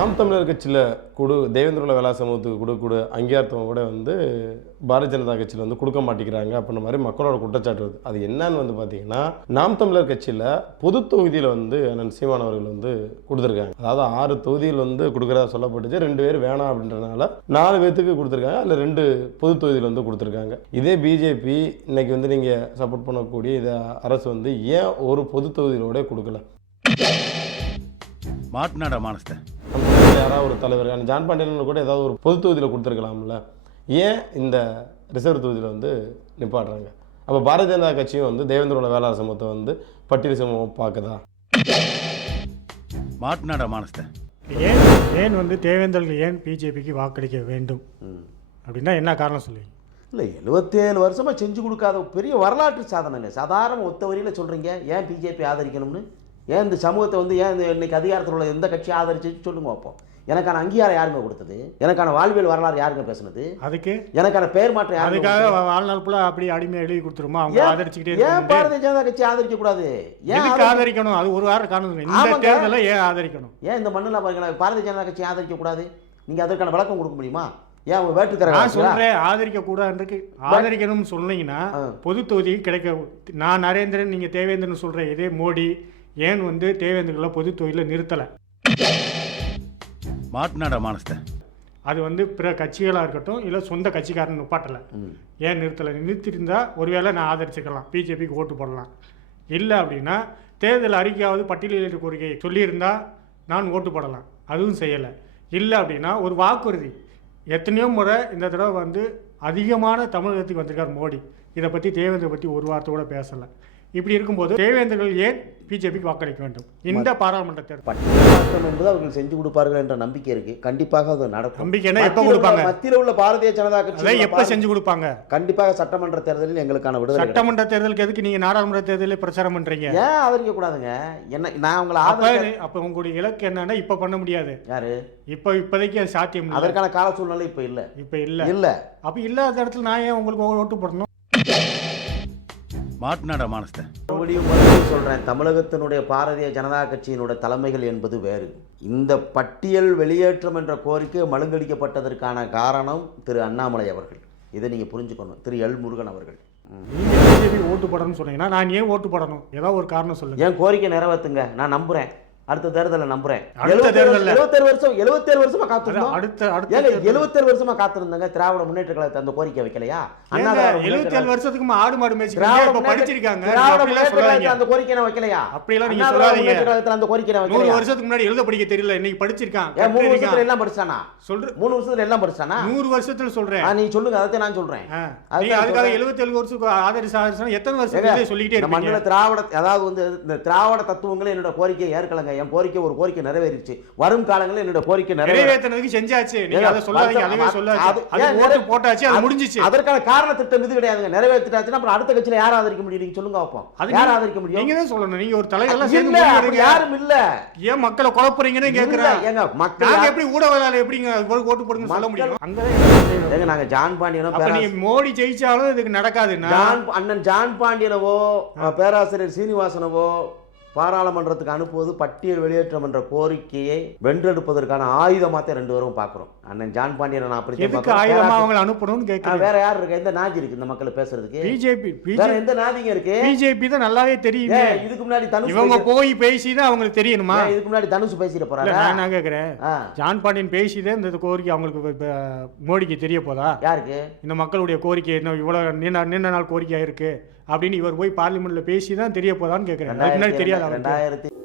நாம் தமிழர் கட்சியில் தேவேந்திர வேளா சமூகத்துக்கு கொடுக்கக்கூடிய அங்கீகாரத்துவம் கூட பாரதிய ஜனதா கட்சியில் கொடுக்க மாட்டேங்கிறாங்க அப்படின்ற மாதிரி மக்களோட குற்றச்சாட்டு வருது. அது என்னன்னு பார்த்தீங்கன்னா, நாம் தமிழர் கட்சியில் பொது தொகுதியில் அண்ணன் சீமான் அவர்கள் கொடுத்துருக்காங்க. அதாவது 6 தொகுதியில் கொடுக்குறதா சொல்லப்பட்டுச்சு. 2 பேர் வேணாம் அப்படின்றனால 4 பேர்த்துக்கு கொடுத்துருக்காங்க. அதில் 2 பொது தொகுதியில் கொடுத்துருக்காங்க. இதே பிஜேபி இன்னைக்கு நீங்கள் சப்போர்ட் பண்ணக்கூடிய இதை அரசு ஏன் ஒரு பொது தொகுதியிலோட கொடுக்கல? மாட்டினாடா மானஸ்த யாராவது ஒரு தலைவர் ஜான் பாண்டியன் கூட ஏதாவது ஒரு பொது தொகுதியில் கொடுத்துருக்கலாம்ல. ஏன் இந்த ரிசர்வ் தொகுதியில் நிப்பாடுறாங்க? அப்போ பாரதிய ஜனதா கட்சியும் தேவேந்திர வேளாண் சமூகத்தை பட்டியல் சமூகம் பார்க்குதா? மாட்டினாடா மானஸ்த ஏன் தேவேந்திரர்கள் ஏன் பிஜேபிக்கு வாக்களிக்க வேண்டும் அப்படின்னா என்ன காரணம் சொல்லுவீங்க? இல்லை, 77 வருஷமாக செஞ்சு கொடுக்காத பெரிய வரலாற்று சாதனைங்க. சாதாரண ஒத்த வரியில் சொல்கிறீங்க ஏன் பிஜேபி ஆதரிக்கணும்னு. ஏன் இந்த சமூகத்தை ஏன் இன்னைக்கு அதிகாரத்தில் உள்ள எந்த கட்சி ஆதரிச்சு சொல்லுங்க அப்போ. எனக்கான அங்கீகாரம் யாருங்க கொடுத்தது? எனக்கான வாழ்வியல் வரலாறு யாருங்க பேசுனது? அதுக்கு எனக்கான பெயர் மாற்றம் அதுக்காக வாழ்நாள் ஃபுல்லாக அப்படி அடிமையாக எழுதி கொடுத்துருமா? அவங்க ஆதரிச்சுக்கிட்டே ஏன் பாரதிய ஜனதா கட்சி ஆதரிக்க கூடாது? ஏன் ஆதரிக்கணும்? அது ஒரு வாரம் காரணம். இந்த தேர்தலில் ஏன் ஆதரிக்கணும்? ஏன் இந்த மண்ணில் பாருங்களா பாரதிய ஜனதா கட்சி ஆதரிக்க கூடாது? நீங்கள் அதற்கான விளக்கம் கொடுக்க முடியுமா? ஏன் அவங்க வேட்டுக்கிற நான் சொல்கிறேன் ஆதரிக்க கூடாதுக்கு. ஆதரிக்கணும்னு சொன்னீங்கன்னா பொது தொகுதி கிடைக்க. நான் நரேந்திரன், நீங்கள் தேவேந்திரன் சொல்கிறேன். இதே மோடி ஏன் தேவேந்திரர்களை பொது தொகுதியில் நிறுத்தலை? மாட்டினாடா மானஸ்த அது பிற கட்சிகளாக இருக்கட்டும், இல்லை சொந்த கட்சிக்காரன் நிப்பாட்டலை. ஏன் நிறுத்தலை? நிறுத்திருந்தா ஒருவேளை நான் ஆதரிச்சுக்கலாம், பிஜேபிக்கு ஓட்டு போடலாம். இல்லை அப்படின்னா தேர்தல் அறிக்கையாவது பட்டியலிட்ட கோரிக்கை சொல்லியிருந்தா நான் ஓட்டு போடலாம். அதுவும் செய்யலை. இல்லை அப்படின்னா ஒரு வாக்குறுதி. எத்தனையோ முறை இந்த தடவை அதிகமான தமிழகத்துக்கு வந்திருக்கார் மோடி. இதை பற்றி தேவேந்திர பற்றி ஒரு வார்த்தை கூட பேசலை. இப்படி இருக்கும்போது தேவேந்திரர்கள் ஏன் பிஜேபிக்கு வாக்களிக்க வேண்டும்? இந்த பாராளுமன்ற தேர்தல் என்பது அவர்கள் செஞ்சு கொடுப்பார்கள் என்ற நம்பிக்கை இருக்கு. கண்டிப்பாக அது நடக்கும். நம்பிக்கைனா எப்போ கொடுப்பாங்க? மத்தியில் உள்ள பாரதிய ஜனதா கட்சி எப்போ செஞ்சு கொடுப்பாங்க? கண்டிப்பாக சட்டமன்ற தேர்தலில் எங்களுக்கான விடுதலை. சட்டமன்ற தேர்தலுக்கு எதுக்கு நீங்க நாடாளுமன்ற தேர்தலில் பிரச்சாரம் பண்றீங்க? ஏன் ஆதரிக்க கூடாதுங்க? என்ன நான் உங்களை அப்ப உங்களுடைய இலக்கு என்னன்னா இப்ப பண்ண முடியாது. யாரு இப்போதைக்கு அது சாத்தியம் இல்லை. அதற்கான கால சூழ்நிலை இப்ப இல்ல. அப்ப இல்லாத இடத்துல நான் ஏன் உங்களுக்கு ஓட்டு போடணும்? மாட்டினாடா மானஸ்த மறுபடியும் சொல்றேன், தமிழகத்தினுடைய பாரதிய ஜனதா கட்சியினுடைய தலைமைகள் என்பது வேறு. இந்த பட்டியல் வெளியேற்றம் என்ற கோரிக்கை மழுங்கடிக்கப்பட்டதற்கான காரணம் திரு அண்ணாமலை அவர்கள். இதை நீங்க புரிஞ்சுக்கணும். திரு எல் முருகன் அவர்கள். நீங்க பிஜேபி ஓட்டு போடணும்னு சொன்னீங்கன்னா நான் ஏன் ஓட்டு போடணும்? ஏதாவது ஒரு காரணம் சொல்லுங்க. ஏன் கோரிக்கை நிறைவேற்றுங்க, நான் நம்புறேன். அடுத்த தேர்தலில் நம்புறேன். 77 வருஷமா காத்திருந்தோம். 77 வருஷமா காத்திருந்தாங்க. திராவிட முன்னேற்ற கழகத்தை அந்த கோரிக்கை வைக்கலையா? 77 வருஷத்துக்கு ஆடு மாடு மேய்ச்சிருக்காங்க, படிச்சிருக்காங்க. அந்த கோரிக்கை வைக்கலையா? அப்படிலாம் நீங்க சொல்லாதீங்க. அந்த கோரிக்கை 100 வருஷத்துக்கு முன்னாடி எழுத படிக்க தெரியல, இன்னைக்கு படிச்சிருக்கான். 3 வருஷத்துல எல்லாம் படிச்சானா? சொல்றேன். 3 வருஷத்துல எல்லாம் படிச்சானா? 100 வருஷத்துல சொல்றேன். நீ சொல்லுங்க, அதை நான் சொல்றேன். நீங்க அதுக்காக 77 வருஷத்துக்கு ஆதரிச்சு எத்தனை வருஷத்துக்கு சொல்லிட்டே இருக்கீங்க? மண்ணில திராவிட, அதாவது இந்த திராவிட தத்துவங்களை என்னோட கோரிக்கை ஏற்கலங்க. என் கோரிக்கை ஒரு கோரிக்கை நிறைவேறிச்சு. வரும் காலங்களில் என்னோட கோரிக்கை நிறைவேற்றினதுக்கு செஞ்சாச்சு. நீங்க அதை சொல்லாதீங்க. அதுவே சொல்லாதீங்க. அது ஓட்டு போட்டாச்சு, அது முடிஞ்சிச்சு. அதற்கான காரண திட்டம் இது கிடையாதுங்க. நிறைவேற்றிட்டாச்சுன்னா அப்புறம் அடுத்த கட்சியில யார் ஆதரிக்க முடியும்? நீங்க சொல்லுங்க அப்போ. யார் ஆதரிக்க முடியும்? நீங்க தான் சொல்லணும். நீங்க ஒரு தலைவர்லாம் சேர்ந்து முடிவீங்க. யாரும் இல்ல. ஏன் மக்களை குழப்பறீங்கன்னு கேக்குறேன். ஏங்க மக்கள் நாங்க எப்படி ஊடகவாளர் எப்படிங்க ஓட்டு போடுங்க சொல்ல முடியும்? ஏங்க நாங்க ஜான் பாண்டியனோ அப்ப நீ மோடி ஜெயிச்சாலும் இதுக்கு நடக்காதுன்னா அண்ணன் ஜான் பாண்டியனவோ பேராசிரியர் சீனிவாசனவோ பாராளுமன்றத்துக்கு அனுப்புவது பட்டியல் வெளியேற்றம் என்ற கோரிக்கையை வென்றெடுப்பதற்கான ஆயுதமாத்த 2 பேரும் பார்க்கிறோம். அண்ணன் ஜான் பாண்டியன் அனுப்பணும்னு கேட்கிறேன். வேற யார் இருக்கு? எந்த நாதி இருக்கு இந்த மக்களை பேசுறதுக்கு? பிஜேபி. வேற எந்த நாதிங்க இருக்கு? பிஜேபி தான் நல்லாவே தெரியும். இதுக்கு முன்னாடி தனுஷ் இவங்க போய் பேசிதான் அவங்களுக்கு தெரியணுமா? இதுக்கு முன்னாடி தனுஷ் பேசிட்டு போறாரு. நான் கேட்கிறேன், ஜான் பாண்டியன் பேசிதான் இந்த கோரிக்கை அவங்களுக்கு மோடிக்கு தெரிய போதா? யாருக்கு? இந்த மக்களுடைய கோரிக்கை என்ன இவ்வளவு நீண்ட நாள் கோரிக்கையா இருக்கு அப்படின்னு இவர் போய் பார்லிமெண்ட்ல பேசிதான் தெரிய போதான்னு கேட்கிறேன். முன்னாடி தெரியாது. 2000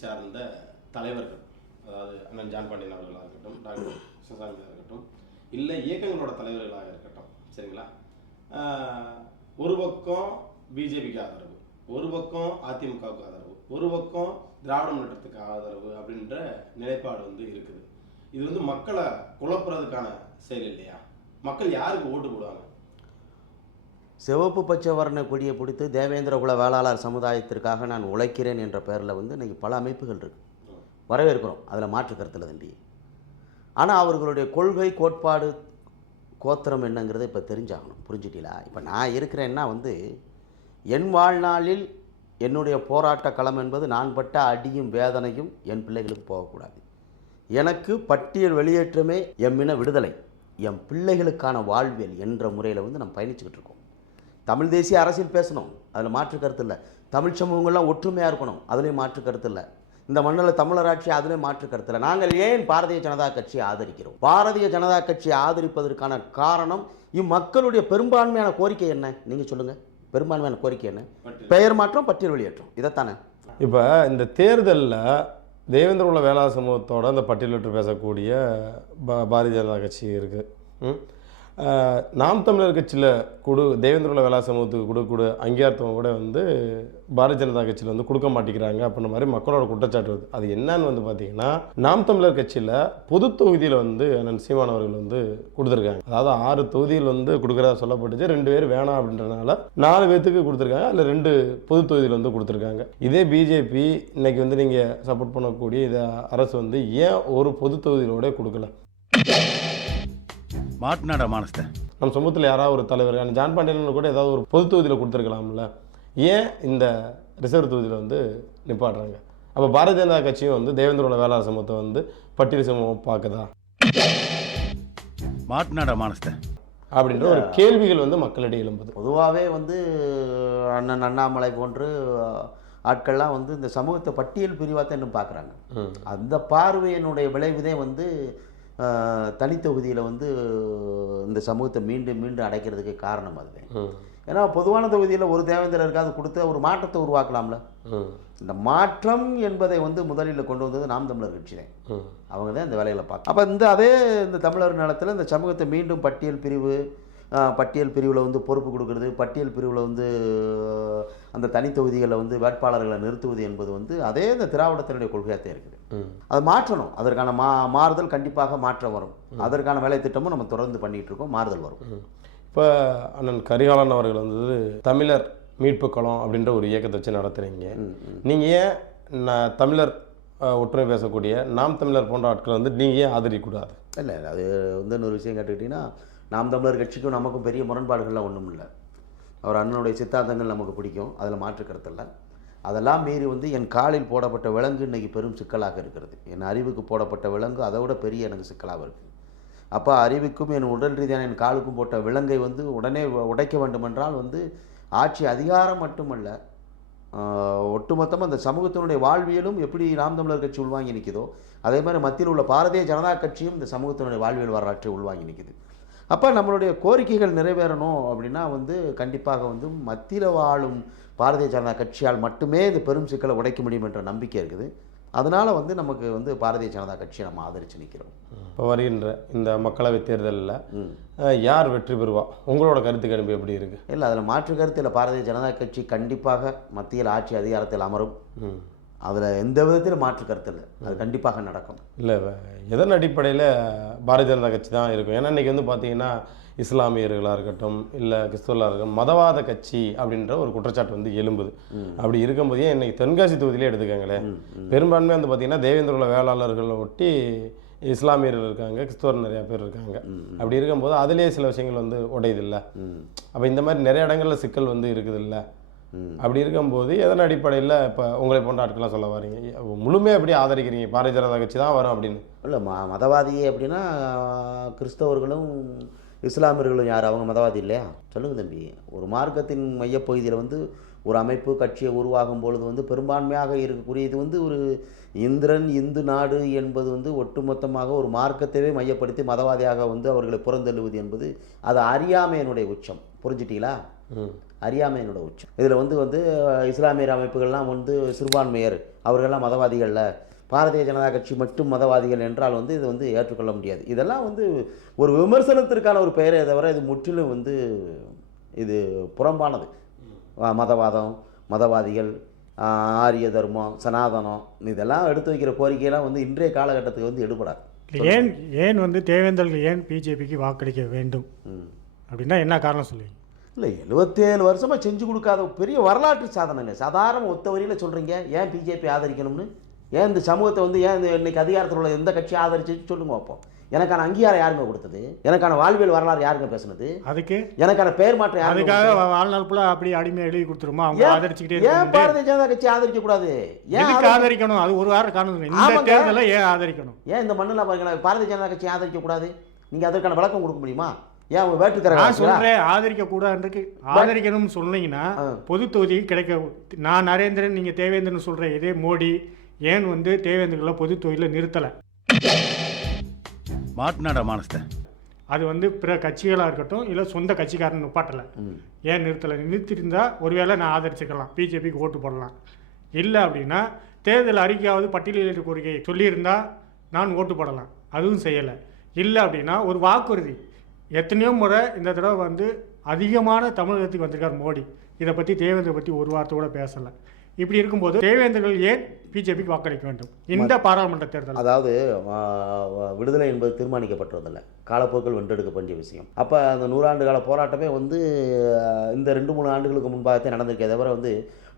சார்ந்த தலைவர்கள், அதாவது அண்ணன் ஜான் பாண்டியன் அவர்களாக இருக்கட்டும், டாக்டர் கிருஷ்ணசாமி இருக்கட்டும், இல்லை இயக்கங்களோட தலைவர்களாக இருக்கட்டும், சரிங்களா, ஒரு பக்கம் பிஜேபிக்கு ஆதரவு, ஒரு பக்கம் அதிமுகவுக்கு ஆதரவு, ஒரு பக்கம் திராவிட முன்னேற்றத்துக்கு ஆதரவு அப்படின்ற நிலைப்பாடு வந்து இருக்குது. இது வந்து மக்களை குழப்புறதுக்கான செயல் இல்லையா? மக்கள் யாருக்கு ஓட்டு போடுவாங்க? சிவப்பு பச்சை வர்ண கொடியை பிடித்து தேவேந்திர குல வேளாளர் சமுதாயத்திற்காக நான் உழைக்கிறேன் என்ற பெயரில் வந்து இன்றைக்கி பல அமைப்புகள் இருக்குது, வரவேற்கிறோம், அதில் மாற்று கருத்தில் தம்பி. ஆனால் அவர்களுடைய கொள்கை, கோட்பாடு, கோத்திரம் என்னங்கிறத இப்போ தெரிஞ்சாகணும். புரிஞ்சுட்டீங்களா? இப்போ நான் இருக்கிறேன்னா வந்து என் வாழ்நாளில் என்னுடைய போராட்ட களம் என்பது நான் பட்ட அடியும் வேதனையும் என் பிள்ளைகளுக்கு போகக்கூடாது. எனக்கு பட்டியல் வெளியேற்றமே எம்மின விடுதலை, என் பிள்ளைகளுக்கான வாழ்வியல் என்ற முறையில் வந்து நம்ம பயணிச்சுக்கிட்டு இருக்கோம். தமிழ் தேசிய அரசியல் பேசணும், அதில் மாற்று கருத்து இல்லை. தமிழ் சமூகங்கள்லாம் ஒற்றுமையாக இருக்கணும், அதுலேயும் மாற்று கருத்து இல்லை. இந்த மண்ணில் தமிழராட்சி, அதுலேயும் மாற்று கருத்து இல்லை. நாங்கள் ஏன் பாரதிய ஜனதா கட்சியை ஆதரிக்கிறோம்? பாரதிய ஜனதா கட்சியை ஆதரிப்பதற்கான காரணம் இம்மக்களுடைய பெரும்பான்மையான கோரிக்கை என்ன? நீங்கள் சொல்லுங்கள், பெரும்பான்மையான கோரிக்கை என்ன? பெயர் மாற்றம், பட்டியல் வெளியேற்றம், இதைத்தானே. இப்போ இந்த தேர்தலில் தேவேந்திர குல வேளாளர் சமூகத்தோட அந்த பட்டியலிட்டு பேசக்கூடிய பாரதிய ஜனதா கட்சி இருக்குது. நாம் தமிழர் கட்சியில் தேவேந்திர குல வேளாளர் சமூகத்துக்கு கொடுக்கக்கூடிய அங்கீகாரத்துவம் கூட வந்து பாரதிய ஜனதா கட்சியில் வந்து கொடுக்க மாட்டேங்கிறாங்க அப்படின்ற மாதிரி மக்களோட குற்றச்சாட்டு வருது. அது என்னன்னு வந்து பார்த்தீங்கன்னா, நாம் தமிழர் கட்சியில் பொது தொகுதியில் வந்து அண்ணன் சீமான் அவர்கள் வந்து கொடுத்துருக்காங்க. அதாவது 6 தொகுதியில் வந்து கொடுக்குறதா சொல்லப்பட்டுச்சு, 2 பேர் வேணாம் அப்படின்றனால 4 பேர்த்துக்கு கொடுத்துருக்காங்க, அதில் 2 பொது தொகுதியில் வந்து கொடுத்துருக்காங்க. இதே பிஜேபி இன்னைக்கு வந்து நீங்கள் சப்போர்ட் பண்ணக்கூடிய இதை அரசு வந்து ஏன் ஒரு பொது தொகுதியிலோட கொடுக்கல? மாட்டினாடா மானஸ்த. நம்ம சமூகத்தில் யாராவது ஒரு தலைவர் ஜான் பாண்டியன் கூட ஏதாவது ஒரு பொது தொகுதியில் கொடுத்துருக்கலாம்ல, ஏன் இந்த ரிசர்வ் தொகுதியில் வந்து நிப்பாடுறாங்க? அப்போ பாரதிய ஜனதா கட்சியும் வந்து தேவேந்திர குல வேளாளர் சமூகத்தை வந்து பட்டியல் சமூகம் பார்க்குதா? மாட்டினாடா மானஸ்த அப்படின்ற ஒரு கேள்விகள் வந்து மக்களிடையே எழும்புது. பொதுவாகவே வந்து அண்ணன் அண்ணாமலை போன்று ஆட்கள்லாம் வந்து இந்த சமூகத்தை பட்டியல் பிரிவாக இன்னும் பார்க்குறாங்க. அந்த பார்வையினுடைய விளைவுதே வந்து தனித்தொகுதியில் வந்து இந்த சமூகத்தை மீண்டும் மீண்டும் அடைக்கிறதுக்கு காரணம் அதுதான். ஏன்னா பொதுவான தொகுதியில் ஒரு தேவேந்திரர் இருக்காது கொடுத்து ஒரு மாற்றத்தை உருவாக்கலாம்ல. இந்த மாற்றம் என்பதை வந்து முதலில் கொண்டு வந்தது நாம் தமிழர் கட்சி தான். அவங்க தான் இந்த வேலைகளை பார்க்க. அப்போ இந்த தமிழர் நிலத்தில் இந்த சமூகத்தை மீண்டும் பட்டியல் பிரிவில் வந்து பொறுப்பு கொடுக்கறது, பட்டியல் பிரிவில் வந்து அந்த தனித்தொகுதிகளில் வந்து வேட்பாளர்களை நிறுத்துவது என்பது வந்து அதே இந்த திராவிடத்தினுடைய கொள்கையாகத்தான் இருக்குது. அது மாற்றணும். அதற்கான மாறுதல் கண்டிப்பாக மாற்றம் வரும். அதற்கான வேலை திட்டமும் நம்ம தொடர்ந்து பண்ணிகிட்டு இருக்கோம். மாறுதல் வரும். இப்போ அண்ணன் கரிகாலன் அவர்கள் வந்து தமிழர் மீட்பு களம் அப்படின்ற ஒரு இயக்கத்தை வச்சு நடத்துகிறீங்க. நீங்கள் ஏன் தமிழர் ஒற்றுமை பேசக்கூடிய நாம் தமிழர் போன்ற ஆட்களை வந்து நீங்கள் ஏன் ஆதரிக்கக்கூடாது? இல்லை, அது வந்து இன்னொரு விஷயம் கேட்டுக்கிட்டிங்கன்னா, நாம் தமிழர் கட்சிக்கும் நமக்கும் பெரிய முரண்பாடுகள்லாம் ஒன்றும் இல்லை. அவர் அண்ணனுடைய சித்தாந்தங்கள் நமக்கு பிடிக்கும், அதில் மாற்று கருத்தில்லை. அதெல்லாம் மீறி வந்து என் காலில் போடப்பட்ட விலங்கு இன்றைக்கி பெரும் சிக்கலாக இருக்கிறது. என் அறிவுக்கு போடப்பட்ட விலங்கு அதை விட பெரிய எனக்கு சிக்கலாக இருக்குது. அப்போ அறிவுக்கும் என் உடல் ரீதியான என் காலுக்கும் போட்ட விலங்கை வந்து உடனே உடைக்க வேண்டுமென்றால் வந்து ஆட்சி அதிகாரம் மட்டுமல்ல, ஒட்டுமொத்தமாக அந்த சமூகத்தினுடைய வாழ்வியலும் எப்படி நாம் தமிழர் கட்சி உள்வாங்கி நிற்குதோ அதே மாதிரி மத்தியில் உள்ள பாரதிய ஜனதா கட்சியும் இந்த சமூகத்தினுடைய வாழ்வியல் வரலாற்றை உள்வாங்கி நிற்குது. அப்போ நம்மளுடைய கோரிக்கைகள் நிறைவேறணும் அப்படின்னா வந்து கண்டிப்பாக வந்து மத்தியில் வாழும் பாரதிய ஜனதா கட்சியால் மட்டுமே இந்த பெரும் சிக்கலை உடைக்க முடியும் என்ற நம்பிக்கை இருக்குது. அதனால் வந்து நமக்கு வந்து பாரதிய ஜனதா கட்சியை நம்ம ஆதரித்து நிற்கிறோம். இப்போ வருகின்ற இந்த மக்களவைத் தேர்தலில் யார் வெற்றி பெறுவா? உங்களோட கருத்து கணிப்பு எப்படி இருக்குது? இல்லை, அதில் மாற்று கருத்து இல்லை. பாரதிய ஜனதா கட்சி கண்டிப்பாக மத்தியில் ஆட்சி அதிகாரத்தில் அமரும். அதில் எந்த விதத்தில் மாற்று கருத்து இல்லை, அது கண்டிப்பாக நடக்கும். இல்லை, எதன் அடிப்படையில் பாரதிய ஜனதா கட்சி தான் இருக்கும்? ஏன்னா இன்றைக்கி வந்து பார்த்தீங்கன்னா இஸ்லாமியர்களாக இருக்கட்டும், இல்லை கிறிஸ்தவர்களாக இருக்கட்டும், மதவாத கட்சி அப்படின்ற ஒரு குற்றச்சாட்டு வந்து எழும்புது. அப்படி இருக்கும்போதே இன்றைக்கி தென்காசி தொகுதியிலே எடுத்துக்காங்களேன், பெரும்பான்மையாக வந்து பார்த்திங்கன்னா தேவேந்திர குல வேளாளர்களை ஒட்டி இஸ்லாமியர்கள் இருக்காங்க, கிறிஸ்தவர் நிறையா பேர் இருக்காங்க. அப்படி இருக்கும்போது அதிலே சில விஷயங்கள் வந்து உடையுதில்லை. அப்போ இந்த மாதிரி நிறைய இடங்களில் சிக்கல் வந்து இருக்குதில்ல. அப்படி இருக்கும்போது எதன் அடிப்படையில் இப்போ உங்களை போன்ற ஆட்கள்லாம் சொல்ல வரீங்க, முழுமையாக எப்படி ஆதரிக்கிறீங்க பாரதிய ஜனதா கட்சி தான் வரும் அப்படின்னு? இல்லை, மதவாதியே அப்படின்னா கிறிஸ்தவர்களும் இஸ்லாமியர்களும் யார்? அவங்க மதவாதி இல்லையா? சொல்லுங்கள் தம்பி. ஒரு மார்க்கத்தின் மையப்பகுதியில் வந்து ஒரு அமைப்பு கட்சியை உருவாகும் பொழுது வந்து பெரும்பான்மையாக இருக்கக்கூடியது வந்து ஒரு இந்திரன் இந்து நாடு என்பது வந்து ஒட்டுமொத்தமாக ஒரு மார்க்கத்தையே மையப்படுத்தி மதவாதியாக வந்து அவர்களை புறந்தள்ளுவது என்பது அது அறியாமையினுடைய உச்சம். புரிஞ்சிட்டீங்களா? அறியாமையினோட உச்சம். இதில் வந்து இஸ்லாமியர் அமைப்புகள்லாம் வந்து சிறுபான்மையர் அவர்கள்லாம் மதவாதிகளில், பாரதிய ஜனதா கட்சி மட்டும் மதவாதிகள் என்றால் வந்து இது வந்து ஏற்றுக்கொள்ள முடியாது. இதெல்லாம் வந்து ஒரு விமர்சனத்திற்கான ஒரு பெயரே தவிர இது முற்றிலும் வந்து இது புறம்பானது. மதவாதம், மதவாதிகள், ஆரிய தர்மம், சனாதனம் இதெல்லாம் எடுத்து வைக்கிற கோரிக்கையெல்லாம் வந்து இன்றைய காலகட்டத்துக்கு வந்து எடுபடாது. ஏன் வந்து தேவேந்திரர்கள் ஏன் பிஜேபிக்கு வாக்களிக்க வேண்டும் அப்படின்னா என்ன காரணம் சொல்லுவீங்க? இல்லை, 77 வருஷமாக செஞ்சு கொடுக்காத பெரிய வரலாற்று சாதனைங்க. சாதாரண ஒத்த வரியில் சொல்கிறீங்க ஏன் பிஜேபி ஆதரிக்கணும்னு. ஏன் இந்த சமூகத்தை வந்து ஏன் இன்னைக்கு அதிகாரத்தில் உள்ள எந்த கட்சி ஆதரிச்சு சொல்லுங்க அப்போ. எனக்கான அங்கீகாரம் யாருங்க கொடுத்தது? எனக்கான வாழ்வியல் வரலாறு யாருங்க பேசுனது? அதுக்கு எனக்கான பெயர் மாற்றம் யாரு? அதுக்காக வாழ்நாள் ஃபுல்லாக அப்படி அடிமையை எழுதி கொடுத்துருமா? அவங்க ஆதரிச்சுக்கிட்டே ஏன் பாரதிய ஜனதா கட்சி ஆதரிக்க கூடாது? ஏன் ஆதரிக்கணும்? அது ஒரு வாரம் காரணம். இந்த தேர்தலை ஏன் ஆதரிக்கணும்? ஏன் இந்த மண்ணில் பாருங்க பாரதிய ஜனதா கட்சி ஆதரிக்க கூடாது? நீங்க அதற்கான விளக்கம் கொடுக்க முடியுமா? ஏன் அவங்க வேட்டுக்கிற நான் சொல்றேன் ஆதரிக்க கூடாதுக்கு. ஆதரிக்கணும்னு சொன்னீங்கன்னா பொது தொகுதி கிடைக்க. நான் நரேந்திரன், நீங்க தேவேந்திரன் சொல்றேன். இதே மோடி ஏன் வந்து தேவேந்திரங்களை பொது தொகுதியில் நிறுத்தலை? மாட்டினாடா மானஸ்த. அது வந்து பிற கட்சிகளாக இருக்கட்டும், இல்லை சொந்த கட்சிக்காரன் நிப்பாட்டலை. ஏன் நிறுத்தலை? நிறுத்திருந்தா ஒருவேளை நான் ஆதரிச்சுக்கலாம், பிஜேபிக்கு ஓட்டு போடலாம். இல்லை அப்படின்னா தேர்தல் அறிக்கையாவது பட்டியலிட்ட கோரிக்கை சொல்லியிருந்தா நான் ஓட்டு போடலாம். அதுவும் செய்யலை. இல்லை அப்படின்னா ஒரு வாக்குறுதி. எத்தனையோ முறை இந்த தடவை வந்து அதிகமான தமிழகத்துக்கு வந்திருக்கார் மோடி. இதை பற்றி தேவேந்திர பற்றி ஒரு வார்த்தை கூட பேசலை. இப்படி இருக்கும்போது தேவேந்திரர்கள் ஏன் பிஜேபிக்கு வாக்களிக்க வேண்டும் இந்த பாராளுமன்ற தேர்தல்? அதாவது விடுதலை என்பது தீர்மானிக்கப்பட்டதில்லை, காலப்போக்கில் வென்றெடுக்க வேண்டிய விஷயம். அப்போ அந்த 100 ஆண்டு கால போராட்டமே வந்து இந்த 2-3 ஆண்டுகளுக்கு முன்பாகத்தான் நடந்திருக்கே தவிர வந்து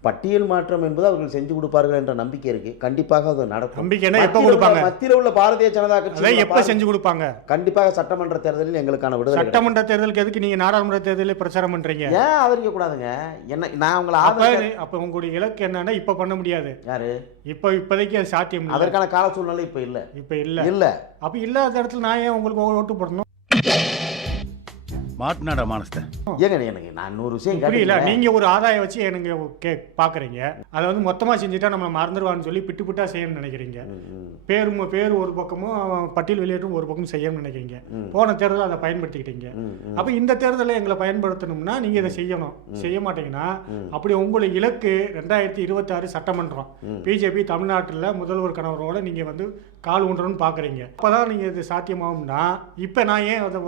பட்டியல் மாற்றம் என்பது அவர்கள் செஞ்சு கொடுப்பார்கள் என்ற நம்பிக்கை இருக்கு. கண்டிப்பாக அது நடக்கும். நம்பிக்கைனா எப்போ கொடுப்பாங்க? மத்தியில் உள்ள பாரதிய ஜனதா கட்சி எப்போ செஞ்சு கொடுப்பாங்க? கண்டிப்பாக சட்டமன்ற தேர்தலில் எங்களுக்கான விடுதலை. சட்டமன்ற தேர்தலுக்கு எதுக்கு நீங்க நாடாளுமன்ற தேர்தலில் பிரச்சாரம் பண்றீங்க? ஏன் ஆதரிக்க கூடாதுங்க? என்ன நான் உங்களை அப்ப உங்களுடைய இலக்கு என்னன்னா இப்ப பண்ண முடியாது. யாரு இப்போதைக்கு அது சாத்தியம் இல்லை. அதற்கான கால சூழ்நிலை இப்ப இல்ல. இல்ல அப்ப இல்லாத இடத்துல நான் ஏன் உங்களுக்கு ஓட்டு போடணும்? மாட்டினாடா மானஸ்த. எனக்கு நான் 100 விஷயம் புரியல. நீங்க ஒரு ஆதாயம் வச்சு எனக்கு பாக்குறீங்க. அதை வந்து மொத்தமா செஞ்சுட்டா நம்ம மறந்துடுவான்னு சொல்லி பிட்டு பிட்டா செய்யணும்னு நினைக்கிறீங்க. பேர் ஒரு பக்கமும் பட்டியல் வெளியேற்றும் ஒரு பக்கம் செய்யணும்னு நினைக்கிறீங்க. போன தேர்தலில் அதை பயன்படுத்திக்கிட்டீங்க. அப்ப இந்த தேர்தலில் எங்களை பயன்படுத்தணும்னா நீங்க இதை செய்யணும். செய்ய மாட்டீங்கன்னா அப்படி உங்களுக்கு இலக்கு 2026 சட்டமன்றம். பிஜேபி தமிழ்நாட்டில் முதல்வர் கணவரோட நீங்க வந்து கால் ஊன்றணும்னு பாக்குறீங்க. அப்பதான் நீங்க இது சாத்தியமாகும்னா இப்ப நான் ஏன் அதை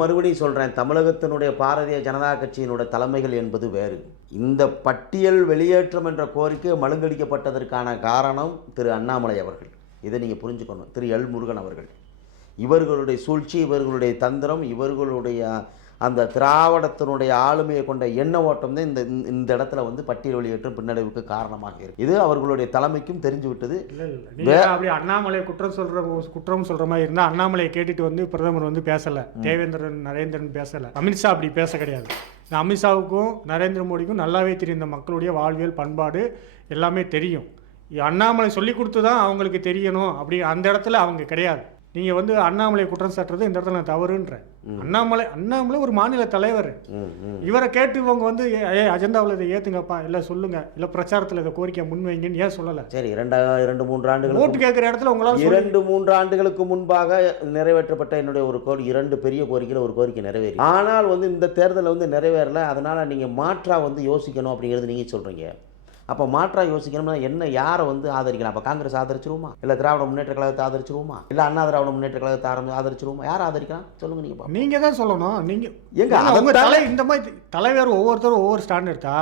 மறுபடியும் சொல்றேன். தமிழகத்தினுடைய பாரதிய ஜனதா கட்சியினுடைய தலைமைகள் என்பது வேறு. இந்த பட்டியல் வெளியேற்றம் என்ற கோரிக்கை மழுங்கடிக்கப்பட்டதற்கான காரணம் திரு அண்ணாமலை அவர்கள். இதை நீங்க புரிஞ்சுக்கணும். திரு எல் முருகன் அவர்கள், இவர்களுடைய சூழ்ச்சி, இவர்களுடைய தந்திரம், இவர்களுடைய அந்த திராவிடத்தினுடைய ஆளுமையை கொண்ட எண்ண ஓட்டம் தான் இந்த இடத்துல வந்து பட்டியல் வெளியேற்றம் பின்னடைவுக்கு காரணமாக இருக்கு. இது அவர்களுடைய தலைமைக்கும் தெரிஞ்சு விட்டது. அப்படி அண்ணாமலை குற்றம் சொல்ற மாதிரி இருந்தா அண்ணாமலையை கேட்டுட்டு வந்து பிரதமர் வந்து பேசல, தேவேந்திரன் நரேந்திரன் பேசல, அமித்ஷா அப்படி பேச கிடையாது. அமித்ஷாவுக்கும் நரேந்திர மோடிக்கும் நல்லாவே தெரியும் இந்த மக்களுடைய வாழ்வியல் பண்பாடு எல்லாமே தெரியும். அண்ணாமலை சொல்லி கொடுத்து தான் அவங்களுக்கு தெரியணும். அப்படி அந்த இடத்துல அவங்க கிடையாது. நீங்க வந்து அண்ணாமலை குற்றம் சாட்டுறது இந்த இடத்துல நான் தவறுன்ற. அண்ணாமலை ஒரு மாநில தலைவர். இவரை கேட்டு இவங்க வந்து அஜெண்டாவில் இதை ஏத்துங்கப்பா, இல்ல சொல்லுங்க, இல்ல பிரச்சாரத்தில் இதை கோரிக்கை முன்வைங்கன்னு ஏன் சொல்லல? சரி, 2-3 ஆண்டுகள் ஓட்டு கேட்கிற இடத்துல உங்களால 2-3 ஆண்டுகளுக்கு முன்பாக நிறைவேற்றப்பட்ட என்னுடைய ஒரு 2 பெரிய கோரிக்கையில் ஒரு கோரிக்கை நிறைவேறி, ஆனால் வந்து இந்த தேர்தலில் வந்து நிறைவேறல. அதனால நீங்க மாற்றா வந்து யோசிக்கணும் அப்படிங்கிறது நீங்க சொல்றீங்க. அப்போ மாற்றா யோசிக்கணும்னா என்ன, யாரை வந்து ஆதரிக்கலாம்? அப்போ காங்கிரஸ் ஆதரிச்சிருவோமா, இல்லை திராவிட முன்னேற்ற கழகத்தை ஆதரிச்சிருவோமா, இல்லை அண்ணா திராவிட முன்னேற்ற கழகத்தை ஆதரிச்சிருவோமா? யார் ஆதரிக்கலாம் சொல்லுங்க. நீங்க தான் சொல்லணும். நீங்க இந்த மாதிரி தலைவர் ஒவ்வொருத்தரும் ஒவ்வொரு ஸ்டாண்ட் எடுத்தா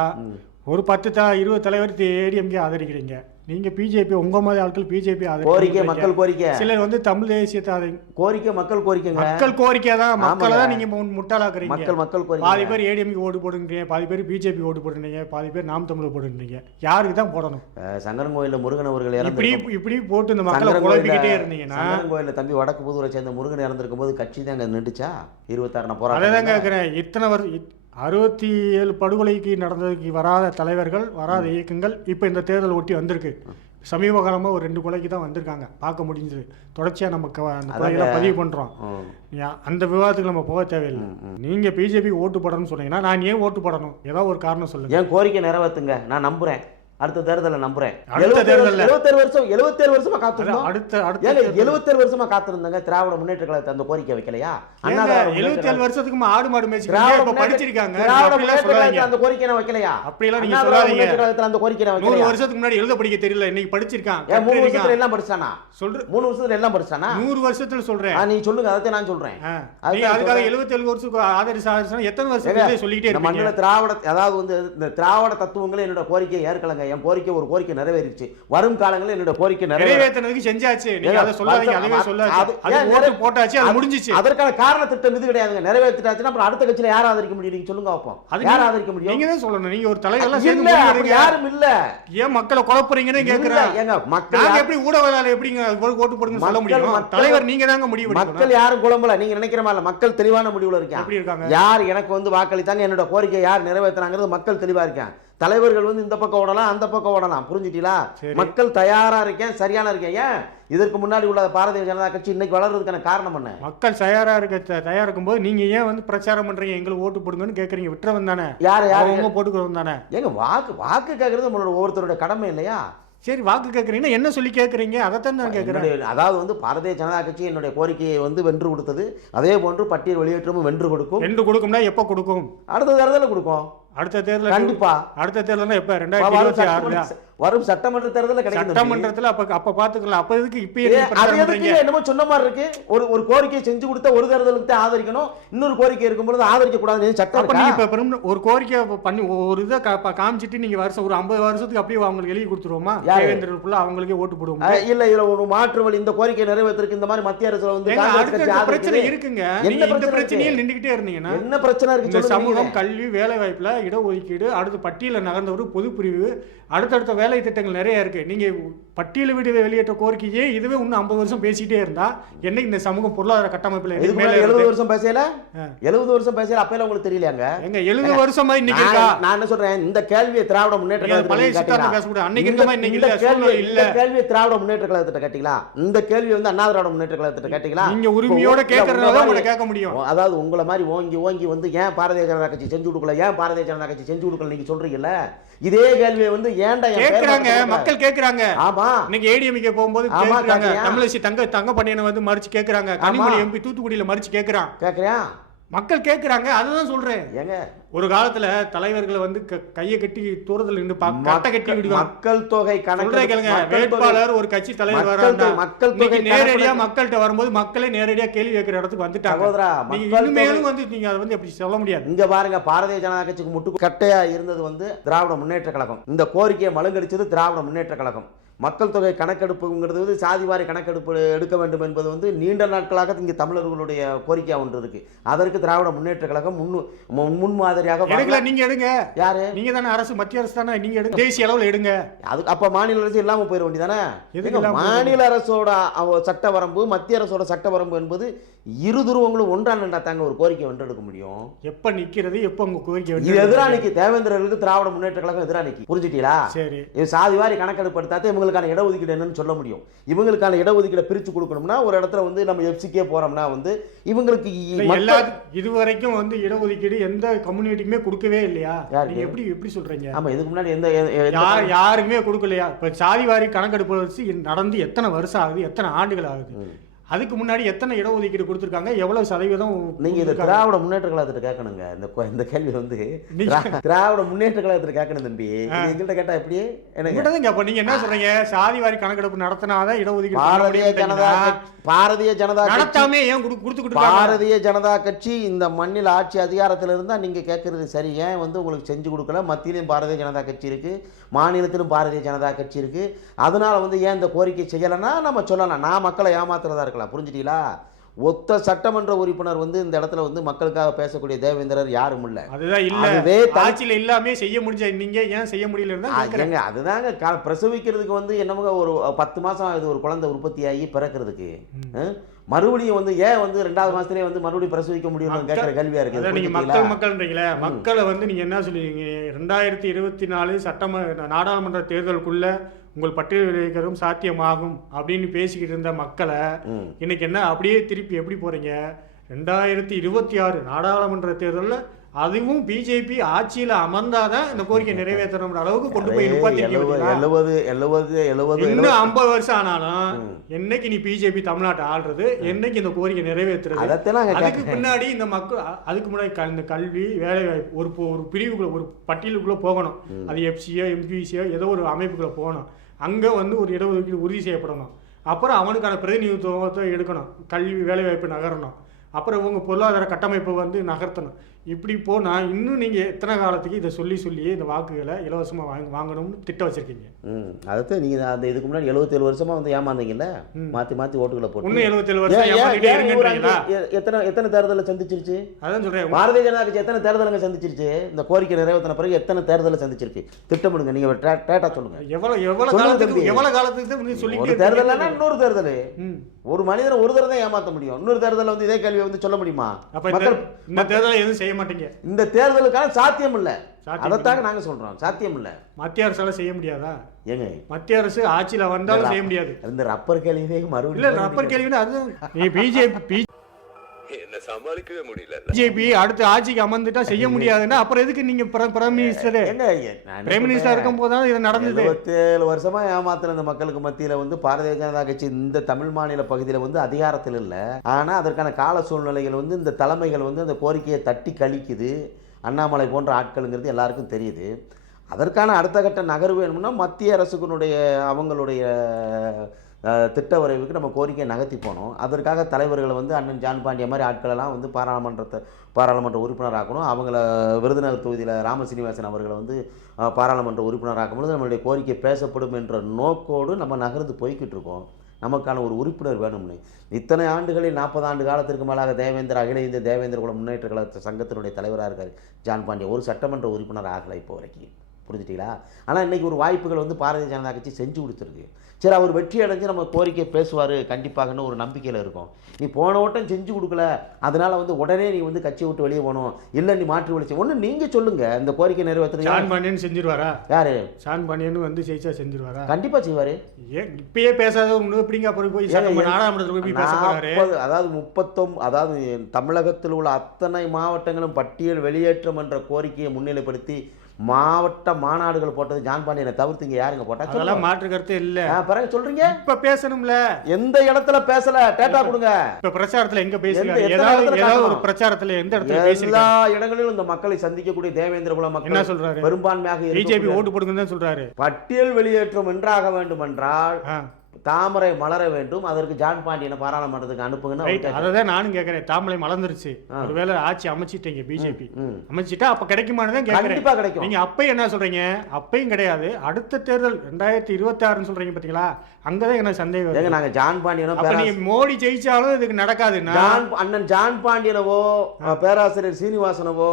ஒரு 10-20 தலைவர் ஏடிஎம்கே ஆதரிக்கிறீங்க. நீங்க பிஜேபி உங்க மாதிரி ஆட்கள் பிஜேபி கோரிக்கை மக்கள் கோரிக்கை, சிலர் வந்து தமிழ் தேசியத்தை கோரிக்கை மக்கள் கோரிக்கை தான். மக்களை தான் நீங்க முட்டாளாக்குறீங்க. மக்கள் கோரிக்கை. பாதி பேர் ஏடிஎம்கே ஓட்டு போடுறீங்க, பாதி பேர் பிஜேபி ஓட்டு போடுறீங்க, பாதி பேர் நாம் தமிழ் போடுறீங்க. யாருக்கு தான் போடணும்? சங்கரன்கோயிலில் முருகன் அவர்கள் இப்படி போட்டு இந்த மக்களை குழப்பிக்கிட்டே இருந்தீங்கன்னா, சங்கரன்கோயிலில் தம்பி வடக்கு புதூரை சேர்ந்த முருகன் இறந்திருக்கும் போது கட்சி தான் அங்கே நின்றுச்சா? 26 போராட்டம். அதை தான் கேட்குறேன். இத்தனை 67 படுகொலைக்கு நடந்ததுக்கு வராத தலைவர்கள், வராத இயக்கங்கள் இப்போ இந்த தேர்தல் ஒட்டி வந்திருக்கு. சமீப காலமாக ஒரு 2 கொலைக்கு தான் வந்திருக்காங்க, பார்க்க முடிஞ்சது. தொடர்ச்சியாக நமக்கு அந்த கொலைகளை பதிவு பண்ணுறோம். அந்த விவாதத்துக்கு நம்ம போக தேவையில்லை. நீங்கள் பிஜேபி ஓட்டு போடணும்னு சொன்னீங்கன்னா நான் ஏன் ஓட்டு போடணும்? ஏதாவது ஒரு காரணம் சொல்லுங்கள். என் கோரிக்கை நிறைவேற்றுங்க, நான் நம்புகிறேன். அடுத்த தேர்தலை நம்புறேன். அடுத்த தேர்தல்ல 77 வருஷமா காத்திருந்தோம். அடுத்த ஏங்க 77 வருஷமா காத்திருந்தாங்க. திராவிட முன்னேற்ற கழகத்தை அந்த கோரிக்கை வைக்கலையா? அண்ணா திராவிட முன்னேற்ற 77 வருஷத்துக்கு ஆடு மாடு மேய்ச்சிருக்காங்க. திராவிட இப்ப முன்னேற்ற படிச்சிருக்காங்க. திராவிட அப்படிலாம் முன்னேற்ற சொல்லாதீங்க. கழகத்துல அந்த கோரிக்கை நான் வைக்கலையா? அப்படிலாம் நீங்க அண்ணா திராவிட சொல்லாதீங்க. முன்னேற்ற கழகத்துல அந்த கோரிக்கை நான் 100 வைக்கலையா? வருஷத்துக்கு முன்னாடி எழுத படிக்க தெரியல, இன்னைக்கு படிச்சிருக்கான். ஏன் 3 கற்றிருக்கான். வருஷத்துல எல்லாம் படிச்சானா? சொல்றேன். 3 வருஷத்துல எல்லாம் படிச்சானா? 100 வருஷத்துல சொல்றேன். நீ சொல்லுங்க, அதை நான் சொல்றேன். நீங்க அதுக்காக 77 வருஷத்துக்கு ஆதரிச்சு எத்தனை வருஷத்துல சொல்லிக்கிட்டே இந்த மண்ணில இருப்பீங்க? திராவிட, அதாவது வந்து இந்த திராவிட தத்துவங்களே என்னோட கோரிக்கையை ஏற்கலங்க. என் கோரிக்கை ஒரு கோரிக்கை நிறைவேறிச்சு. வரும் காலங்களில் என்னோட கோரிக்கை நிறைவேற்றினதுக்கு செஞ்சாச்சு. நீங்க அதை சொல்லாதீங்க. அதுவே சொல்லாதீங்க. அது ஓட்டு போட்டாச்சு, அது முடிஞ்சிச்சு. அதற்கான காரண திட்டம் இது கிடையாதுங்க. நிறைவேற்றிட்டாச்சுன்னா அப்புறம் அடுத்த கட்சியில யார் ஆதரிக்க முடியும்? நீங்க சொல்லுங்க பார்ப்போம். யார் ஆதரிக்க முடியும்? நீங்க தான் சொல்லணும். நீங்க ஒரு தலைவர்லாம் இல்ல, சேர்ந்து அப்படி முடிவெடுங்க. யாரும் இல்ல. ஏன் மக்களை குழப்பறீங்கன்னு கேக்குறேன். ஏங்க மக்கள் நாங்க எப்படி ஊடகவியலாளர் எப்படிங்க ஓட்டு போடுங்கன்னு சொல்ல முடியும்? தலைவர் நீங்க தாங்க முடிவு எடுக்கணும். மக்கள் யாரும் குழம்பல. நீங்க நினைக்கிற மாதிரி மக்கள் தெளிவான முடிவுல எப்படி இருக்காங்க. இருக்காங்க? யார் எனக்கு வந்து வாக்களித்தாங்க, என்னோட கோரிக்கை யார் நிறைவேற்றினாங்கிறது மக்கள் தெளிவா இருக்கேன். தலைவர்கள் வந்து இந்த பக்கம் ஓடலாம், அந்த பக்கம் ஓடலாம். புரிஞ்சுட்டீங்களா? மக்கள் தயாரா இருக்கேன், சரியான இருக்கேன். ஏன் இதற்கு முன்னாடி உள்ள பாரதிய ஜனதா கட்சி இன்னைக்கு வளர்றதுக்கான காரணம் என்ன? மக்கள் தயாரா இருக்கும்போது நீங்க ஏன் வந்து பிரச்சாரம் பண்றீங்க? எங்களுக்கு ஓட்டு போடுங்கன்னு கேக்குறீங்க. விட்டுறவன் தானே, யார் அவங்க போட்டுக்கிறவன் தானே. ஏங்க வாக்கு கேட்கறது நம்மளோட ஒவ்வொருத்தரோட கடமை இல்லையா? சரி, வாக்கு கேட்குறீங்கன்னா என்ன சொல்லி கேட்குறீங்க? அதைத்தான் நான் கேட்குறேன். அதாவது வந்து பாரதிய ஜனதா கட்சி என்னுடைய கோரிக்கையை வந்து வென்று கொடுத்தது. அதே போன்று பட்டியல் வெளியேற்றமும் வென்று கொடுக்கும். வென்று கொடுக்கும்னா எப்போ கொடுக்கும்? அடுத்த தேர்தலில் கொடுக்கும். அடுத்த தேர்தல் கண்டிப்பா. அடுத்த தேர்தல் எப்ப? 2026 வரும் சட்டமன்ற தேர்தலில் கிடைக்கும். சட்டமன்றத்துல அப்ப பாத்துக்கலாம். அப்ப எதுக்கு இப்பயே என்னமோ சொன்ன மாதிரி இருக்கு. ஒரு கோரிக்கையை செஞ்சு கொடுத்த ஒரு தேர்தலுக்கு தான் ஆதரிக்கணும், இன்னொரு கோரிக்கை இருக்கும்போது ஆதரிக்க கூடாதுன்னு சட்டம் இருக்கா? நீங்க ஒரு கோரிக்கை பண்ணி ஒரு இதை காமிச்சிட்டு நீங்க வருஷம் ஒரு 50 வருஷத்துக்கு அப்படியே அவங்களுக்கு எழுதி கொடுத்துருவோமா? தேவேந்திரருக்குள்ள அவங்களுக்கே ஓட்டு போடுவோம். இல்ல, இதுல ஒரு மாற்று வழி. இந்த கோரிக்கை நிறைவேற்றிருக்கு இந்த மாதிரி மத்திய அரசுல வந்து பிரச்சனை இருக்குங்க. இந்த பிரச்சனையில் நின்றுகிட்டே இருந்தீங்கன்னா என்ன பிரச்சனை இருக்கு? சமூகம், கல்வி, வேலை வாய்ப்புல இடஒதுக்கீடு, அடுத்து பட்டியல நகர்ந்த ஒரு பொது பிரிவு, அடுத்தடுத்த வேலை திட்டங்கள் நிறைய இருக்கு. நீங்க பட்டியல வீடு வெளியேற்ற கோரிக்கையே இதுவே இன்னும் 50 வருஷம் பேசிட்டே இருந்தா என்னைக்கு இந்த சமூகம் பொருளாதார கட்டமைப்புல 70 வருஷம் பேசல 70 வருஷம் பேசல அப்பல உங்களுக்கு தெரியலையாங்க? எங்க 70 வருஷமா இன்னைக்கு இருக்கா? நான் என்ன சொல்றேன், இந்த கேள்வியை திராவிட முன்னேற்ற கழகத்துல பழைய சித்தாந்தம் பேசக்கூடாது. அன்னைக்கு இருக்கமா இன்னைக்கு இல்ல, சூழ்நிலை இல்ல. கேள்வியை திராவிட முன்னேற்ற கழகத்தை கேட்டீங்களா? இந்த கேள்வி வந்து அண்ணா திராவிட முன்னேற்ற கழகத்தை கேட்டீங்களா? நீங்க உரிமையோட கேக்குறதால உங்களை கேட்க முடியும். அதாவது உங்களை மாதிரி ஓங்கி வந்து ஏன் பாரதிய ஜனதா கட்சி செஞ்சு கொடுக்கல, ஏன் பாரதிய ஜனதா கட்சி செஞ்சு கொடுக்கல நீங்க சொல்றீங்கல்ல, இதே கேள்வியை வந்து ஏன்டா கேக்குறாங்க, மக்கள் கேக்குறாங்க. ஆமா, இன்னைக்கு ஏடிஎம்கே போகும்போது கேக்குறாங்க. தமிழிசை தங்க பண்ணியனை வந்து மறிச்சு கேக்குறாங்க. கனிமொழி எம்பி தூத்துக்குடியில மறிச்சு கேக்குறான். மக்கள் கேக்குறாங்க. அதுதான் சொல்றேன். ஏங்க ஒரு காலத்துல தலைவர்களை வந்து கையை கட்டி தூரத்துல நின்று கட்ட கட்டி விடுவாங்க. மக்கள் தொகை கணக்கு வேட்பாளர் ஒரு கட்சி தலைவர் வராங்க, மக்கள் தொகை நேரடியா மக்கள்கிட்ட வரும்போது மக்களே நேரடியா கேள்வி கேட்கிற இடத்துக்கு வந்துட்டாங்க. இனிமேலும் வந்து நீங்க அதை வந்து எப்படி சொல்ல முடியாது. இங்க பாருங்க, பாரதிய ஜனதா கட்சிக்கு முட்டு கட்டையா இருந்தது வந்து திராவிட முன்னேற்ற கழகம். இந்த கோரிக்கையை மழுங்கடிச்சது திராவிட முன்னேற்ற கழகம். மக்கள் தொகை கணக்கெடுப்புங்கிறது வந்து சாதிவாரி கணக்கெடுப்பு எடுக்க வேண்டும் என்பது வந்து நீண்ட நாட்களாக இங்கே தமிழர்களுடைய கோரிக்கையாக ஒன்று இருக்கு. அதற்கு திராவிட முன்னேற்ற கழகம் முன்மாதிரியாக நீங்க எடுங்க. யாரு? நீங்க தானே அரசு, மத்திய அரசு தானே, நீங்க எடுங்க, தேசிய அளவில் எடுங்க. அது அப்ப மாநில அரசு இல்லாம போயிட வேண்டியதானே? மாநில அரசோட சட்ட வரம்பு, மத்திய அரசோட சட்ட வரம்பு என்பது இரு துருவங்களும் ஒன்றான தாங்க ஒரு கோரிக்கை வென்றெடுக்க முடியும். எப்ப நிக்கிறது, எப்ப உங்க கோரிக்கை எதிரானிக்கு தேவேந்திரர்களுக்கு திராவிட முன்னேற்ற கழகம் எதிரானிக்கு. புரிஞ்சுட்டீங்களா? சரி, சாதிவாரி கணக்கெடுப்பு எடுத்தாத்தே இவங்களுக்கான இடஒதுக்கீடு என்னன்னு சொல்ல முடியும். இவங்களுக்கான இடஒதுக்கீடை பிரிச்சு கொடுக்கணும்னா ஒரு இடத்துல வந்து நம்ம எஃப்சிக்கே போறோம்னா வந்து இவங்களுக்கு இதுவரைக்கும் வந்து இடஒதுக்கீடு எந்த கம்யூனிட்டிக்குமே கொடுக்கவே இல்லையா? நீங்க எப்படி சொல்றீங்க? ஆமா, இதுக்கு முன்னாடி யாருக்குமே கொடுக்கலையா? இப்ப சாதிவாரி கணக்கெடுப்பு வச்சு நடந்து எத்தனை வருஷம் ஆகுது, எத்தனை ஆண்டுகள் ஆகுது? அதுக்கு முன்னாடி எத்தனை இடஒதுக்கீடு கொடுத்துருக்காங்க, எவ்வளவு சதவீதம்? நீங்க இந்த திராவிட முன்னேற்ற கழகத்தை கேட்கணுங்க. இந்த கேள்வி வந்து திராவிட முன்னேற்ற கழகத்தை கேட்கணும் தம்பி. எங்கள்கிட்ட கேட்டா எப்படி? எனக்கு நீங்க என்ன சொல்றீங்க? சாதிவாரி கணக்கெடுப்பு நடத்தினாதான் இடஒதுக்கீடு. பாரதிய ஜனதா நடத்தாமே ஏன் கொடுத்துக்கிட்டு? பாரதிய ஜனதா கட்சி இந்த மண்ணில் ஆட்சி அதிகாரத்தில் இருந்தா நீங்க கேட்கறது சரி. ஏன் வந்து உங்களுக்கு செஞ்சு கொடுக்கல? மத்தியிலும் பாரதிய ஜனதா கட்சி இருக்கு, மாநிலத்திலும் பாரதிய ஜனதா கட்சி இருக்கு. அதனால வந்து ஏன் இந்த கோரிக்கை செய்யலைன்னா நம்ம சொல்லலாம், நான் மக்களை ஏமாத்துறதா இருக்கலாம். புரிஞ்சுட்டீங்களா? ஒத்த சட்டமன்ற உறுப்பினர் வந்து இந்த இடத்துல வந்து மக்களுக்காக பேசக்கூடிய தேவேந்திரர் யாரும் இல்ல. அதுதான் இல்ல, ஆட்சியில எல்லாமே செய்ய முடிஞ்ச நீங்க ஏன் செய்ய முடியல? அதுதாங்க பிரசவிக்கிறதுக்கு வந்து என்னமோ ஒரு 10 மாசம் ஆகுது ஒரு குழந்தை உற்பத்தி ஆகி பிறக்கிறதுக்கு. மறுபடியும் வந்து ஏன் வந்து 2வது மாசத்துலயே வந்து மறுபடியும் பிரசவிக்க முடியும் கேட்கிற கேள்வியா இருக்கு. நீங்க மக்கள்ன்றீங்களே, மக்களை வந்து நீங்க என்ன சொல்லுவீங்க? 2024 நாடாளுமன்ற தேர்தலுக்குள்ள உங்கள் பட்டியல் வெளியிடவும் சாத்தியமாகும் அப்படின்னு பேசிக்கிட்டு இருந்த மக்களை இன்னைக்கு என்ன அப்படியே திருப்பி எப்படி போறீங்க? 2026 நாடாளுமன்ற தேர்தலில் அதுவும் பிஜேபி ஆட்சியில் அமர்ந்தாதான் இந்த கோரிக்கை நிறைவேற்றணும்ன்ற அளவுக்கு கொண்டு போய் நிப்பாட்டிருக்கீங்க. 70 இன்னும் 50 வருஷம் ஆனாலும் என்னைக்கு நீ பிஜேபி தமிழ்நாட்டை ஆள்றது, என்னைக்கு இந்த கோரிக்கை நிறைவேற்றுறது? அதுக்கு பின்னாடி இந்த மக்கள் அதுக்கு முன்னாடி இந்த கல்வி வேலை வாய்ப்பு ஒரு பிரிவுக்குள்ள ஒரு பட்டியலுக்குள்ள போகணும். அது எஃப்சியோ எம்பிசியோ ஏதோ ஒரு அமைப்புக்குள்ள போகணும். அங்கே வந்து ஒரு இடஒதுக்கீடு உறுதி செய்யப்படணும். அப்புறம் அவனுக்கான பிரதிநிதித்துவத்தை எடுக்கணும். கல்வி வேலைவாய்ப்பு நகரணும். அப்புறம் உங்க பொருளாதார கட்டமைப்பை வந்து நகர்த்தணும். இப்படி போனால் இன்னும் நீங்கள் எத்தனை காலத்துக்கு இதை சொல்லியே இந்த வாக்குகளை இலவசமாக வாங்கணும்னு திட்டம் வச்சுருக்கீங்க? அதான் நீங்கள் அந்த இதுக்கு முன்னாடி 77 வருஷமாக வந்து ஏமாந்தீங்கல்ல, மாற்றி ஓட்டுகளை போட்டு. இன்னும் 77 வருஷம் எத்தனை தேர்தலை சந்திச்சிருச்சு? அதான் சொல்கிறேன், பாரதிய ஜனதா கட்சி எத்தனை தேர்தலுங்க சந்திச்சிருச்சு? இந்த கோரிக்கை நிறைவேற்றின பிறகு எத்தனை தேர்தலை சந்திச்சிருக்கு? திட்டமிடுங்க, நீங்கள் டேட்டா சொல்லுங்க. எவ்வளவு காலத்துக்கு சொல்லி தேர்தல் இன்னொரு தேர்தல் ஒரு மனிதனை ஒரு தடவை தான் ஏமாற்ற முடியும். இன்னொரு தேர்தலில் வந்து இதே கேள்வியை வந்து சொல்ல முடியுமா? இந்த தேர்தலை எதுவும் செய்ய மாட்டீங்க. இந்த தேர்தலுக்கான சாத்தியம் இல்லை. அதைத்தாங்க நாங்க சொல்றோம், சாத்தியம் இல்லை. மத்திய அரசால செய்ய முடியாதா? ஏங்க மத்திய அரசு ஆட்சியில வந்தாலும் செய்ய முடியாது. இந்த ரப்பர் கேள்வியே மறுபடியும் இல்ல, ரப்பர் கேள்வி அது நீ பிஜேபி என்ன சமாளிக்கவே முடியல. பிஜேபி அடுத்த ஆட்சிக்கு அமர்ந்துட்டா செய்ய முடியாதுன்னா அப்புறம் எதுக்கு நீங்க பிரைம் மினிஸ்டர் இருக்கும் போதுதான் இது நடந்தது. 77 வருஷமா ஏமாத்துற இந்த மக்களுக்கு மத்தியில வந்து பாரதிய ஜனதா கட்சி இந்த தமிழ் மாநில பகுதியில் வந்து அதிகாரத்தில் இல்லை. ஆனா அதற்கான கால சூழ்நிலைகள் வந்து இந்த தலைமைகள் வந்து அந்த கோரிக்கையை தட்டி கழிக்குது. அண்ணாமலை போன்ற ஆட்களுங்கிறது எல்லாருக்கும் தெரியுது. அதற்கான அடுத்த கட்ட நகர்வு வேணும்னா மத்திய அரசுக்குனுடைய அவங்களுடைய திட்ட வரைவுக்கு நம்ம கோரிக்கையை நகர்த்தி போனோம். அதற்காக தலைவர்களை வந்து அண்ணன் ஜான் பாண்டிய மாதிரி ஆட்களெல்லாம் வந்து பாராளுமன்ற உறுப்பினராக்கணும். அவங்கள விருதுநகர் தொகுதியில் ராமசீனிவாசன் அவர்களை வந்து பாராளுமன்ற உறுப்பினராக்கும்போது நம்மளுடைய கோரிக்கை பேசப்படும் என்ற நோக்கோடு நம்ம நகர்ந்து போய்கிட்டு இருக்கோம். நமக்கான ஒரு உறுப்பினர் வேணும்னு இத்தனை ஆண்டுகளில் 40 ஆண்டு காலத்திற்கு மேலாக அகில இந்திய தேவேந்திர குல முன்னேற்ற கழக சங்கத்தினுடைய தலைவராக இருக்கார் ஜான் பாண்டிய. ஒரு சட்டமன்ற உறுப்பினர் ஆகலை இப்போ வரைக்கும், புரிஞ்சுட்டீங்களா? ஆனால் இன்றைக்கி ஒரு வாய்ப்புகள் வந்து பாரதிய ஜனதா கட்சி செஞ்சு கொடுத்துருக்கு. சரி, அவர் வெற்றி அடைஞ்சு நம்ம கோரிக்கை பேசுவார் கண்டிப்பாகன்னு ஒரு நம்பிக்கையில் இருக்கும். நீ போன ஓட்டம் செஞ்சு கொடுக்கல, அதனால் வந்து உடனே நீ வந்து கட்சியை விட்டு வெளியே போகணும், இல்லை நீ மாற்றி விழிச்சு ஒன்று நீங்கள் சொல்லுங்கள். இந்த கோரிக்கை நிறைவேற்ற ஜான் பாண்டியன் செஞ்சிருவாரா? யாரு? ஜான் பாண்டியன் வந்து ஜெயிச்சா செஞ்சிருவாரா? கண்டிப்பாக செய்வார். ஏன் இப்பயே பேசாத எப்படிங்க அப்புறம் போய் நாடாளுமன்றத்தில் போய் பேசுறாரு? அதாவது தமிழகத்தில் உள்ள அத்தனை மாவட்டங்களும் பட்டியல் வெளியேற்றம் என்ற கோரிக்கையை முன்னிலைப்படுத்தி மாவட்ட மாநாடுகள் போட்டது ஜான் பாண்டியனை தவிர்த்து இங்க யாருங்க போட்டா? அதெல்லாம் மாற்று கருத்து இல்ல. பிறகு சொல்றீங்க இப்ப பேசணும்ல. எந்த இடத்துல பேசல? டேட்டா கொடுங்க. இப்ப பிரச்சாரத்துல எங்க பேசுறாங்க? ஏதாவது ஒரு பிரச்சாரத்துல எந்த இடத்துல பேசுறாங்க? எல்லா இடங்களிலும் இந்த மக்களை சந்திக்கக்கூடிய தேவேந்திர குல மக்கள் என்ன சொல்றாரு? பெரும்பான்மையாக பிஜேபி ஓட்டு போடுங்கன்னு தான் சொல்றாரு. பட்டியல் வெளியேற்றம் என்றாக வேண்டும் என்றால் தாமரை மலர வேண்டும். அதற்கு ஜான் பாண்டியனை பாராளுமன்றத்துக்கு அனுப்புங்கன்னு. அதான் நானும் கேட்கறேன். தாமரை மலர்ந்துருச்சு, ஒருவேளை ஆட்சி அமைச்சிட்டீங்க பிஜேபி, அமைச்சிட்டா அப்ப கிடைக்குமான்னு தான் கேட்கறேன். கண்டிப்பா கிடைக்கும். நீங்க அப்பயும் என்ன சொல்றீங்க? அப்பயும் கிடையாது. அடுத்த தேர்தல் 2026 சொல்றீங்க பாத்தீங்களா? அங்கதான் எனக்கு சந்தேகம். நாங்க ஜான் பாண்டியனோ நீ மோடி ஜெயிச்சாலும் இதுக்கு நடக்காதுன்னா அண்ணன் ஜான் பாண்டியனவோ பேராசிரியர் சீனிவாசனவோ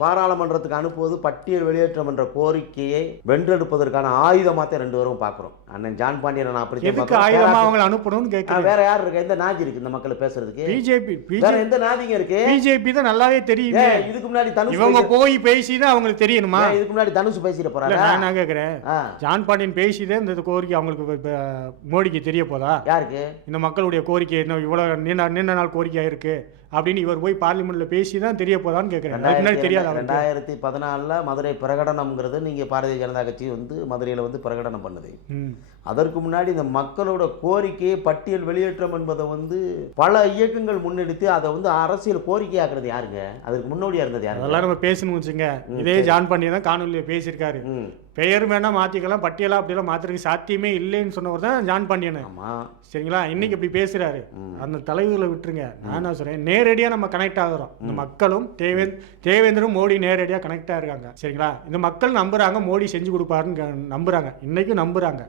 பாராளுமன்றத்துக்கு அனுப்புவது பட்டியல் வெளியேற்றம் என்ற கோரிக்கையை வென்றெடுப்பதற்கான ஆயுதமாத்த 2 பேரும் பார்க்குறோம். அண்ணன் ஜான் பாண்டியன் நான் அப்படி ஆயுதமா அவங்களை அனுப்பணும்னு கேட்கிறேன். வேற யார் இருக்கு? எந்த நாதி இருக்கு இந்த மக்களை பேசுறதுக்கு? பிஜேபி. எந்த நாதிங்க இருக்கு? பிஜேபி தான் நல்லாவே தெரியும். இதுக்கு முன்னாடி தனுஷ் இவங்க போய் பேசிதான் அவங்களுக்கு தெரியணுமா? இதுக்கு முன்னாடி தனுஷ் பேசிட்டு போறாரு. நான் கேட்கிறேன், ஜான் பாண்டியன் பேசிதான் இந்த கோரிக்கை அவங்களுக்கு மோடிக்கு தெரிய போதா? யாருக்கு? இந்த மக்களுடைய கோரிக்கை என்ன இவ்வளவு நீண்ட நாள் கோரிக்கையா இருக்கு அப்படின்னு இவர் போய் பார்லிமெண்ட்ல பேசிதான் தெரிய போதான்னு கேட்கிறேன். 2014 மதுரை பிரகடனம்ங்கிறது நீங்க பாரதிய ஜனதா கட்சி வந்து மதுரையில வந்து பிரகடனம் பண்ணுது. அதற்கு முன்னாடி இந்த மக்களோட கோரிக்கையை பட்டியல் வெளியேற்றம் என்பதை வந்து பல இயக்கங்கள் முன்னெடுத்து அதை வந்து அரசியல் கோரிக்கையாக்குறது யாருங்க? அதற்கு முன்னோடியா இருந்தது யாரு? அதெல்லாம் நம்ம பேசணும் வச்சுங்க. இதே ஜான் பாண்டியன் தான் காணொலியில பேசியிருக்காரு. பெயர் வேணா மாத்திக்கலாம், பட்டியலா அப்படியெல்லாம் மாத்துறதுக்கு சாத்தியமே இல்லைன்னு சொன்னவர் தான் ஜான் பாண்டியன். சரிங்களா? இன்னைக்கு இப்படி பேசுறாரு. அந்த தலைவர்களை விட்டுருங்க. நான் என்ன சொல்றேன், நேரடியா நம்ம கனெக்ட் ஆகுறோம். இந்த மக்களும் தேவேந்திரும் மோடி நேரடியா கனெக்ட் ஆயிருக்காங்க. சரிங்களா? இந்த மக்கள் நம்புறாங்க, மோடி செஞ்சு கொடுப்பாருன்னு நம்புறாங்க. இன்னைக்கும் நம்புறாங்க.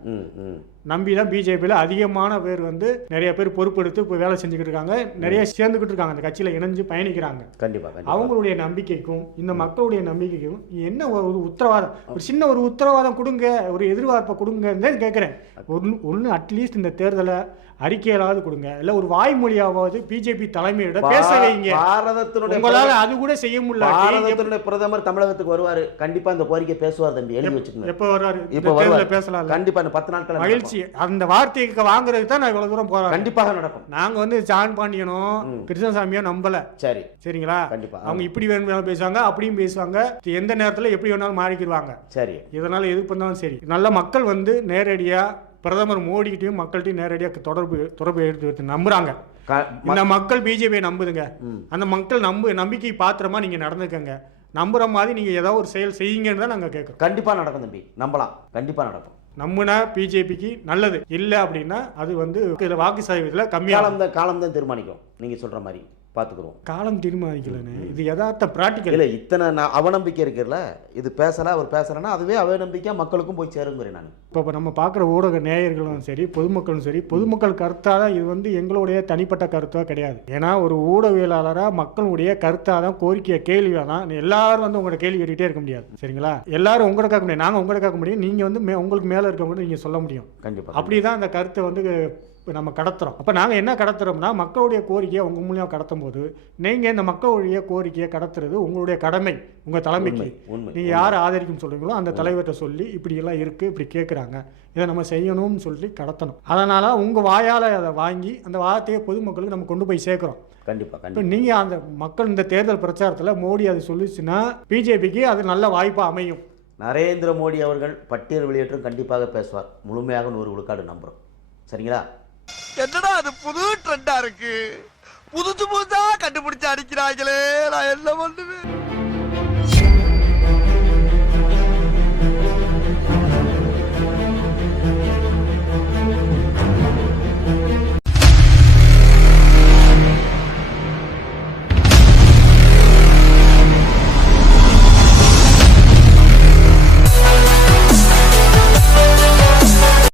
நம்பி தான் பிஜேபியில் அதிகமான பேர் வந்து நிறைய பேர் பொறுப்பெடுத்து இப்போ வேலை செஞ்சுக்கிட்டு இருக்காங்க. நிறைய சேர்ந்துக்கிட்டு இருக்காங்க, அந்த கட்சியில் இணைஞ்சு பயணிக்கிறாங்க. கண்டிப்பாக அவங்களுடைய நம்பிக்கைக்கும் இந்த மக்களுடைய நம்பிக்கைக்கும் என்ன ஒரு உத்தரவாதம், ஒரு சின்ன ஒரு உத்தரவாதம் கொடுங்க, ஒரு எதிர்பார்ப்பை கொடுங்கன்னு கேட்குறேன். ஒன்று அட்லீஸ்ட் இந்த தேர்தலை அறிக்கையிலாவது கொடுங்க, இல்லை ஒரு வாய்மொழியாவது பிஜேபி தலைமையிட பேச வைங்க. உங்களால அது கூட செய்ய முடியல. பாரதத்தினுடைய பிரதமர் தமிழகத்துக்கு வருவாரு, கண்டிப்பா இந்த கோரிக்கை பேசுவார் தம்பி, எழுதி வச்சுக்கோங்க. எப்போ வர்றாரு? இப்போ வருவாரு, பேசலாம் கண்டிப்பா. இந்த 10 நாட்கள் மகிழ்ச்சி. அந்த வார்த்தைக்கு வாங்குறதுக்கு தான் நான் இவ்வளவு தூரம் போறேன். கண்டிப்பாக நடக்கும். நாங்க வந்து ஜான் பாண்டியனும் கிருஷ்ணசாமியோ நம்பல. சரி, சரிங்களா? கண்டிப்பா. அவங்க இப்படி வேணும்னாலும் பேசுவாங்க, அப்படியும் பேசுவாங்க, எந்த நேரத்துல எப்படி வேணாலும் மாறிக்கிடுவாங்க. சரி, இதனால எது பண்ணாலும் சரி, நல்ல மக்கள் வந்து நேரடியா பிரதமர் மோடிக்கிட்டையும் மக்கள்கிட்டையும் நேரடியாக தொடர்பு எடுத்து நம்புறாங்க. இந்த மக்கள் பிஜேபியை நம்புதுங்க. அந்த மக்கள் நம்பிக்கை பாத்திரமா நீங்க நடந்துக்கங்க. நம்புற மாதிரி நீங்க ஏதாவது ஒரு செயல் செய்யுங்கன்னு தான் நாங்க கேட்கறோம். கண்டிப்பா நடக்கும் தம்பி, நம்பலாம், கண்டிப்பா நடக்கும். நம்புனா பிஜேபிக்கு நல்லது, இல்லை அப்படின்னா அது வந்து வாக்கு சதவீதத்தில் கம்மியாக காலம் தான் தீர்மானிக்கும். நீங்க சொல்ற மாதிரி பார்த்துக்குறோம். காலம் தீர்மானிக்கலன்னு இது யதார்த்த பிராக்டிக்கல் இல்லை. இத்தனை அவநம்பிக்கை இருக்குல்ல, இது பேசலை அவர் பேசலைன்னா அதுவே அவநம்பிக்கை மக்களுக்கும் போய் சேருங்கிறேன் நான். இப்போ நம்ம பார்க்குற ஊடக நேயர்களும் சரி, பொதுமக்களும் சரி, பொதுமக்கள் கருத்தாக தான் இது வந்து எங்களுடைய தனிப்பட்ட கருத்தாக கிடையாது. ஏன்னா ஒரு ஊடகவியலாளராக மக்களுடைய கருத்தாக தான், கோரிக்கையை கேள்வியாக தான். எல்லாரும் வந்து உங்களோட கேள்வி கேட்டுகிட்டே இருக்க முடியாது. சரிங்களா? எல்லாரும் உங்களை கேட்க முடியாது, நாங்கள் உங்களை கேட்க முடியும், நீங்கள் வந்து உங்களுக்கு மேலே இருக்கவங்க நீங்கள் சொல்ல முடியும். கண்டிப்பாக. அப்படி தான் அந்த கருத்தை வந்து நம்ம கடத்துறோம். அப்போ நாங்கள் என்ன கடத்துறோம்னா, மக்களுடைய கோரிக்கையை உங்கள் மூலியம் கடத்தும் போது நீங்கள் இந்த மக்களுடைய கோரிக்கையை கடத்துறது உங்களுடைய கடமை. உங்கள் தலைமைக்கு நீங்கள் யார் ஆதரிக்கும் சொல்கிறீங்களோ அந்த தலைவர்கிட்ட சொல்லி இப்படியெல்லாம் இருக்குது, இப்படி கேட்குறாங்க, இதை நம்ம செய்யணும்னு சொல்லி கடத்தணும். அதனால் உங்கள் வாயால் அதை வாங்கி அந்த வார்த்தையை பொதுமக்களுக்கு நம்ம கொண்டு போய் சேர்க்குறோம். கண்டிப்பாக. இப்போ நீங்கள் அந்த மக்கள் இந்த தேர்தல் பிரச்சாரத்தில் மோடி அது சொல்லிச்சுன்னா பிஜேபிக்கு அது நல்ல வாய்ப்பாக அமையும். நரேந்திர மோடி அவர்கள் பட்டியல் வெளியேற்றம் கண்டிப்பாக பேசுவார், முழுமையாக 100 விழுக்காடு நம்புகிறோம். சரிங்களா? என்னடா அது புது ட்ரெண்டா இருக்கு, புதுசா கண்டுபிடிச்சு அடிக்கிறாங்களே, நான் என்ன பண்ணுவேன்?